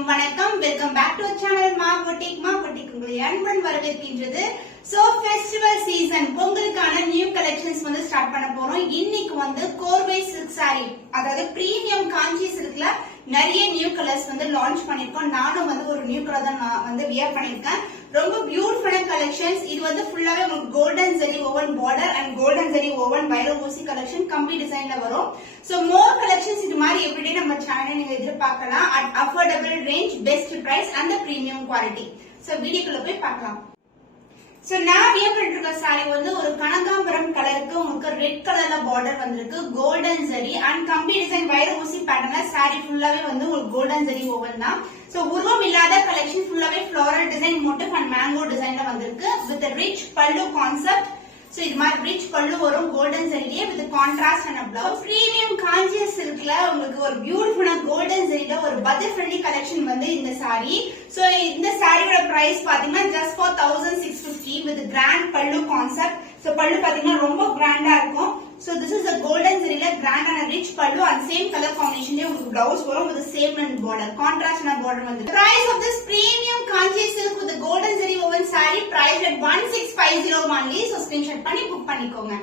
அனைவருக்கும் வணக்கம். Welcome back to channel Maa boutique உங்களை அன்புடன் வரவேற்கின்றது. சோ ஃபெஸ்டிவல் சீசன் பொங்கலுக்கான நியூ கலெக்ஷன்ஸ் வந்து ஸ்டார்ட் பண்ண போறோம். இன்னைக்கு வந்து கோர்வை சில்க் சாரி, அதாவது பிரீமியம் காஞ்சி சில்க்ல நிறைய நியூ கலர்ஸ் வந்து லான்ச் பண்ணிருக்கோம். நானும் வந்து ஒரு நியூ கலர் தான் நான் வந்து வியர் பண்ணிருக்கேன். ரொம்ப பியூட்டிஃபுல்லான கலெக்ஷன்ஸ். இது வந்து ஃபுல்லாவே உங்களுக்கு golden zari woven border and golden zari woven வைர ஊசி கலெக்ஷன் கம்பி டிசைன்ல வரும். சோ மோர் கலெக்ஷன்ஸ் இது மாதிரி எவ்ரிடே நம்ம சேனல்ல நீங்க எதிர்பார்க்கலாம். At affordable range, best price and premium quality. So வீடியோக்குள்ள போய் பார்க்கலாம். சோ நான் வியர் பண்ணிருக்க சாரி வந்து ஒரு கனகாம்பரம் கலருக்கு உங்களுக்கு ரெட் கலர்ல பார்டர் வந்திருக்கு. கோல்டன் ஜரி அண்ட் கம்பி டிசைன் வைர ஊசி பேட்டர்ன்ல சாரி ஃபுல்லாவே வந்து உங்களுக்கு கோல்டன் ஜரி ஓவன் தான். சோ உருவம் இல்லாத கலெக்ஷன் ஃபுல்லாவே floral design motif and mango டிசைன்ல வந்திருக்கு with rich pallu concept. So இது மாதிரி ரிச் பல்லு வரும் கோல்டன் ஜரியே with contrast and blouse. Premium Kanchi சில்க்ல உங்களுக்கு ஒரு பியூட்டிஃபுல்லான கோல்டன் ஜரியில ஒரு பட்ஜெட் ஃப்ரெண்ட்லி கலெக்ஷன் வந்து இந்த சாரி. சோ இந்த சாரியோட பிரைஸ் பாத்தீங்கன்னா ஜஸ்ட் ஃபார் 1650 வித் கிராண்ட் பல்லு கான்செப்ட். சோ பல்லு பாத்தீங்கன்னா ரொம்ப கிராண்டா இருக்கும். So this is a golden zari grand and a rich pallu and same color combination le உங்களுக்கு blouse varum with the same and border contrast na border வந்து. Price of this premium kanchi silk with the golden zari woven saree priced at 1650 only. So screenshot பண்ணி book பண்ணிக்கோங்க.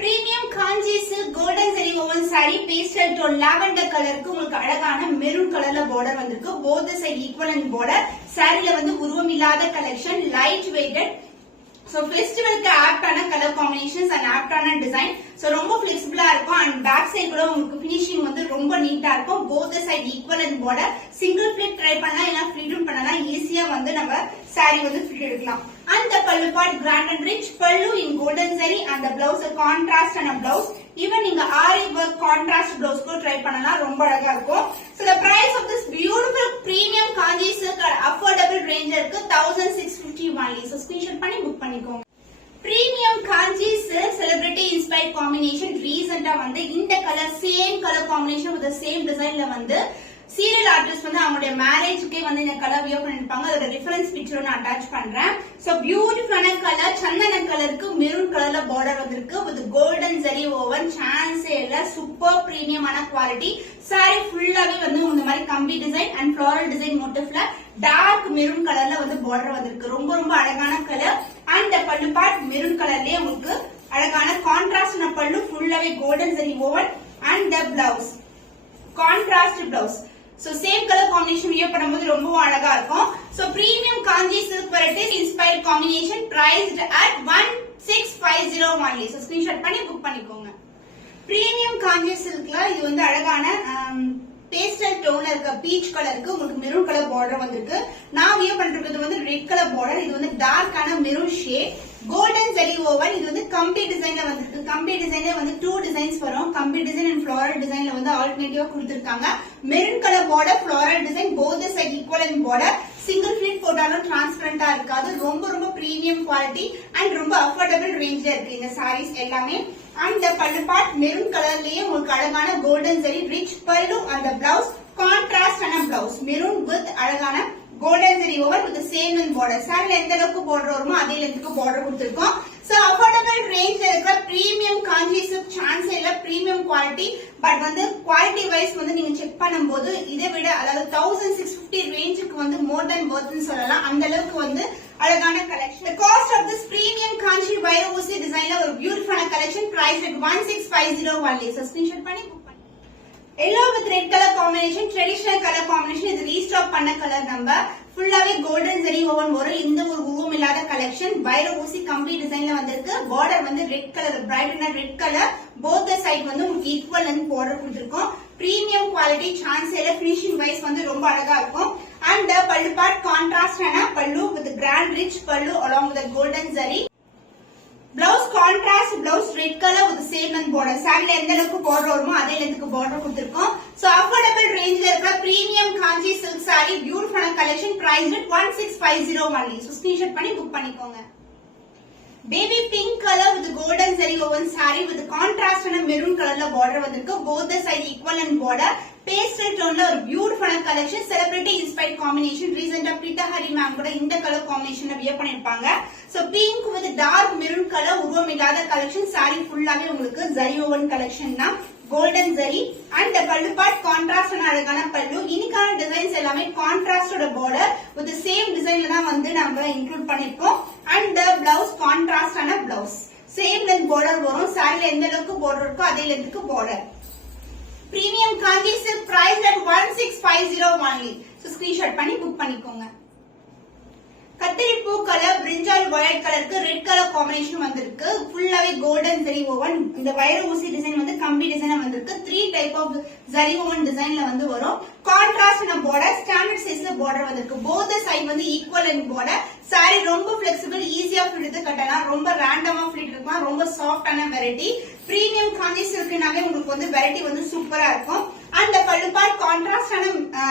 Premium kanchi silk golden zari woven saree pastel tone lavender கலருக்கு உங்களுக்கு அழகான maroon கலர்ல border வந்திருக்கு. Both the side equal and border. சாரில வந்து உருவம் இல்லாத collection, light weighted. So festival க்கு ஆப்டான கலர் காம்பினேஷன்ஸ் அண்ட் ஆப்டான டிசைன். சோ ரொம்ப ஃபிளெக்சிபிளா இருக்கும் அண்ட் பேக் சைடு கூட உங்களுக்கு ஃபினிஷிங் வந்து ரொம்ப நீட்டா இருக்கும். both the side equal and border. Single flit try பண்ணலாம் இல்ல ஃபிளிட்டும் பண்ணலாம். ஈஸியா வந்து நம்ம saree வந்து ஃபிளிட் எடுக்கலாம். And the pallu part grand and rich pallu in golden zari and the blouse a contrast and a blouse. Even நீங்க ஆரி work contrast blouse கூட ட்ரை பண்ணலாம். ரொம்ப அழகா இருக்கும். So the price of this beautiful premium kanji silk at affordable range இருக்கு 1650 only. So screenshot பண்ணி book பண்ணிக்கோங்க. Premium kanji silk celebrity inspired combination recent வந்து இந்த colour same colour combination with the same designல வந்து சீரியல் ஆர்டிஸ்ட் வந்து அவங்களுடைய மேரேஜ்க்கே வந்து இந்த கலர் வியர் பண்ணிருப்பாங்க. அதோட டிஃபரன்ஸ் பிக்சர் நான் அட்டாச் பண்றேன். சோ பியூட்டிஃபுல்லான கலர் சந்தன கலருக்கு மெரூன் கலர்ல பார்டர் வந்திருக்கு வித் கோல்டன் ஜரி ஓவன். சான்ஸே இல்ல, சூப்பர் பிரீமியமான குவாலிட்டி. சாரி ஃபுல்லாவே வந்து இந்த மாதிரி கம்பி டிசைன் அண்ட் ஃப்ளோரல் டிசைன் மோட்டிவ்ல டார்க் மெரூன் கலர்ல வந்து பார்டர் வந்திருக்கு. ரொம்ப ரொம்ப அழகான colour. And pallu part maroon கலர்லயே உங்களுக்கு அழகான கான்ட்ராஸ்ட் பல்லு ஃபுல்லாவே golden zari woven and the blouse contrast blouse. So same color combination wear பண்ணும்போது ரொம்ப அழகா இருக்கும். So premium kanji silk varieties inspired combination priced at 1650 only. So screenshot பண்ணி book பண்ணிக்கோங்க. Premium kanji silkல இது வந்து அழகான பேஸ்டல் டோன்ல இருக்க பீச் கலருக்கு உங்களுக்கு மெரூன் கலர் பார்டர் வந்திருக்கு. நான் வியர் பண்றது வந்து ரெட் கலர் பார்டர். இது வந்து டார்க்கான maroon shade. Golden zari woven. இது வந்து கம்பி டிசைன்ல வந்திருக்கு. கம்பி டிசைன்ல வந்து 2 டிசைன்ஸ் வரும். கம்பி டிசைன் அண்ட் ஃப்ளோரல் டிசைன்ல வந்து ஆல்டர்னேட்டிவா கொடுத்திருக்காங்க. Maroon colour border, floral design, both the side equal and border. Single flit போட்டாலும் டிரான்ஸ்பரண்டா இருக்காது. ரொம்ப ரொம்ப பிரீமியம் குவாலிட்டி அண்ட் ரொம்ப அஃபோர்டபிள் ரேஞ்ச்ல இருக்கு இந்த சாரீஸ் எல்லாமே. அண்ட் பல்லு பார்ட் மெரூன் கலர்லயே உங்களுக்கு அழகான golden zari rich pallu and blouse contrast ஆன பிளவுஸ் மெரூன் வித் அழகான golden zari over with same and border. சாரில எந்த அளவுக்கு பார்டர் வருமோ அதே லென்த்துக்கு பார்டர் கொடுத்திருக்கோம். சோ அஃபோர்டபிள் ரேஞ்ச்ல இருக்கிற பிரீமியம் காஞ்சி சில்க் சான்ஸ் இல்ல, பிரீமியம் குவாலிட்டி. பட் வந்து குவாலிட்டி வைஸ் வந்து நீங்க செக் பண்ணும்போது இதை விட அதாவது 1650 ரேஞ்சுக்கு வந்து மோர் தென் வர்த்னு சொல்லலாம். அந்த அளவுக்கு வந்து அழகான collection. The cost of this premium kanchi வைர ஊசி டிசைன்ல ஒரு பியூட்டிஃபுல்லான collection priced at 1650 only. So screenshot பண்ணி book பண்ணி. Yellow with red color combination, traditional color combination. இது ரீஸ்டாக் பண்ண கலர் நம்பர். ஃபுல்லாவே கோல்டன் ஜரி ஓவன் வரும். இந்த ஒரு உருவம் இல்லாத கலெக்ஷன் வைர ஊசி கம்பி டிசைன்ல வந்திருக்கு. பார்டர் வந்து ரெட் கலர், பிரைட்டான red colour. Both the side வந்து உங்களுக்கு ஈக்குவல் அண்ட் பார்டர் கொடுத்திருக்கோம். பிரீமியம் குவாலிட்டி சான்ஸேல ஃபினிஷிங் வைஸ் வந்து ரொம்ப அழகா இருக்கும். அண்ட் பல்லு பார்ட் கான்ட்ராஸ்ட் ஆன பல்லு வித் கிராண்ட் ரிச் பல்லு along with the golden zari. Blouse contrast blouse red color with the same and border. சாரில எந்த அளவுக்கு border வருமோ அதே லென்த்துக்கு border கொடுத்திருக்கோம். So affordable rangeல இருக்கிற premium kanji silk saree beautiful collection priced at 1650 only. So screenshot பண்ணி book பண்ணிக்கோங்க. Baby pink color with golden zari woven saree with contrast and maroon colorல border வந்திருக்கு. Both the side equal and border. Pastel tone ஒரு பியூட்டிஃபுல்லான collection. Celebrity inspired combination. ரீசெண்டா பிரிட்டா Hari ma'am கூட இந்த colour காம்பினேஷன்ல wear பண்ணிருப்பாங்க. So pink with dark maroon colour உருவம் இல்லாத கலெக்ஷன். சாரி ஃபுல்லாவே உங்களுக்கு ஜரி ஓவன் கலெக்ஷன் தான். golden zari and the pallu part contrast and கான்ட்ராஸ்டான அழகான பல்லு. இன்னைக்கான டிசைன்ஸ் எல்லாமே கான்ட்ராஸ்டோட பார்டர் வித் சேம் டிசைன்ல தான் வந்து நம்ம இன்க்ளூட் பண்ணிருக்கோம். அண்ட் பிளவுஸ் கான்ட்ராஸ்டான பிளவுஸ், சேம் லென்த் பார்டர் வரும். சாரில எந்த அளவுக்கு பார்டர் இருக்கோ அதே லென்த்துக்கு border. Premium Kanchi silk price at 1650 only. So screenshot பண்ணி புக் பண்ணிக்கோங்க. கத்திரி பூ கலர் பிரிஞ்சால் வயலட் கலருக்கு ரெட் கலர் காம்பினேஷன் வந்திருக்கு. ஃபுல்லாவே கோல்டன் ஜரி ஓவன். இந்த வயர் ஊசி டிசைன் வந்து கம்பி டிசைனா வந்திருக்கு. 3 டைப் ஆஃப் ஜரி ஓவன் டிசைன்ல வந்து வரும். கான்ட்ராஸ்ட் பார்டர், ஸ்டாண்டர்ட் சைஸ்ல பார்டர் வந்திருக்கு. போத் சைடு வந்து ஈக்குவல் அண்ட் பார்டர். சாரி ரொம்ப பிளெக்சிபிள், ஈஸியா ஃபிட் எடுத்து கட்டலாம். ரொம்ப ரேண்டமா ஃபிட் இருக்கலாம். ரொம்ப சாஃப்டான வெரைட்டி. பிரீமியம் காஞ்சி சில்க்னாவே உங்களுக்கு வந்து வெரைட்டி வந்து சூப்பரா இருக்கும். அந்த பல்லு பார்ட் கான்ட்ராஸ்டான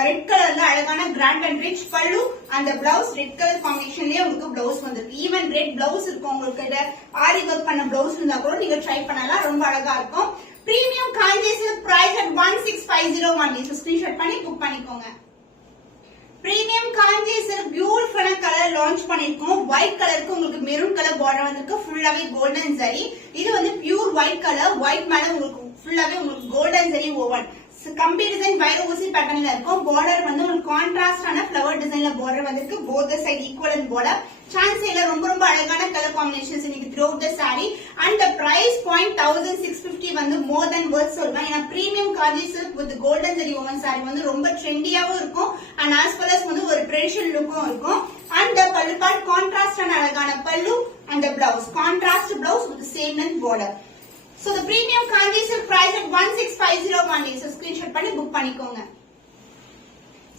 ரெட் கலர்ல அழகான கிராண்ட் அண்ட் ரிச் பல்லு. அந்த பிளவுஸ் ரெட் கலர் காம்பினேஷன்லயே உங்களுக்கு பிளவுஸ் வந்திருக்கு. ஈவன் ரெட் பிளவுஸ் இருக்கும். உங்களுக்கு ஆரி ஒர்க் பண்ண பிளவுஸ் இருந்தா கூட நீங்க ட்ரை பண்ணலாம். ரொம்ப அழகா இருக்கும். Premium Kanchi silk price at 1650 only. So screenshot பண்ணி புக் பண்ணிக்கோங்க. பிரீமியம் காஞ்சி சில்க் பியூட்டிஃபுல்லான கலர் லான்ச் பண்ணிருக்கோம். ஒயிட் கலருக்கு உங்களுக்கு மெரூன் கலர் பார்டர் வந்திருக்கு. ஃபுல்லாவே கோல்டன் ஜரி. இது வந்து பியூர் ஒயிட் கலர். ஒயிட் மேல உங்களுக்கு ஃபுல்லாவே உங்களுக்கு கோல்டன் ஜரி ஓவன். கம்பி டிசைன் வயர் ஊசி பேட்டர்ன்ல இருக்கும். பார்டர் வந்து உங்களுக்கு கான்ட்ராஸ்டான ஃபிளவர் டிசைன்ல பார்டர் வந்திருக்கு. Both side equal border. சான்சேல ரொம்ப ரொம்ப அழகான கலர் காம்பினேஷன்ஸ் இன்னைக்கு throughout the sari. And the price point 1650 வந்து மோர் தென் வர்த் சொல்லலாம். ஏன்னா premium Kanchi silk with golden zari woven sari வந்து ரொம்ப ட்ரெண்டியாவும் இருக்கும். அண்ட் ஆஸ் வெல் அஸ் வந்து ஒரு ட்ரெடிஷனல் லுக்கும் இருக்கும். அண்ட் பல்லு பார்ட் கான்ட்ராஸ்டான அழகான பல்லு. And blouse contrast blouse with same length border. So the premium Kanji silk price at 1650 only. So screenshot பண்ணி book பண்ணிக்கோங்க.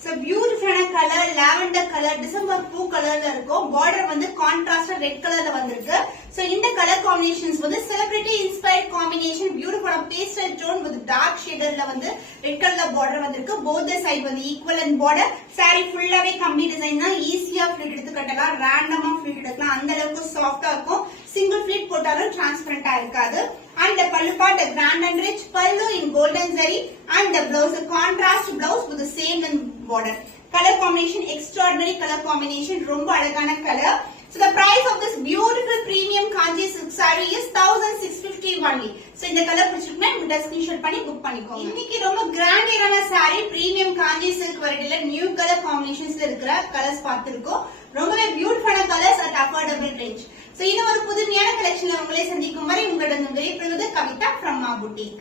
So beautiful color, lavender color, December பூ கலர்ல இருக்கும். border வந்து கான்ட்ராஸ்டா ரெட் கலர்ல வந்திருக்கு. So இந்த கலர் காம்பினேஷன்ஸ் வந்து celebrity inspired combination, beautiful pastel tone with dark shaderல வந்து ரெட் கலர்ல border வந்திருக்கு. both the side வந்து equal and border. saree ஃபுல்லாவே கம்பி டிசைன் தான். ஈஸியா ஃபிட் எடுத்து கட்டலாம். ரேண்டமா ஃபிட் எடுக்கலாம். அந்த அளவுக்கு சாஃப்ட்டா இருக்கும். சிங்கிள் ஃபிட் போட்டாலும் டிரான்ஸ்பரண்டா இருக்காது. And the pallu part a grand and rich pallu in golden zari, and the blouse a contrast blouse with the same border. Color combination, extraordinary color combination, romba alagana color. So the price of this beautiful premium Kanji silk saree is 1650 only. So in the color pichukna mita screenshot panni book pannikonga. Inniki romba grand irana saree premium Kanji silk variety la new color combinations la irukra colors paathirukom. ரொம்பவே பியூட்டிஃபுல்லான colours at affordable range. So இன்னும் ஒரு புதுமையான கலெக்ஷன்ல உங்களை சந்திக்கும் வரை உங்களிடம் விடைபெறுவது கவிதா from Ma Boutique.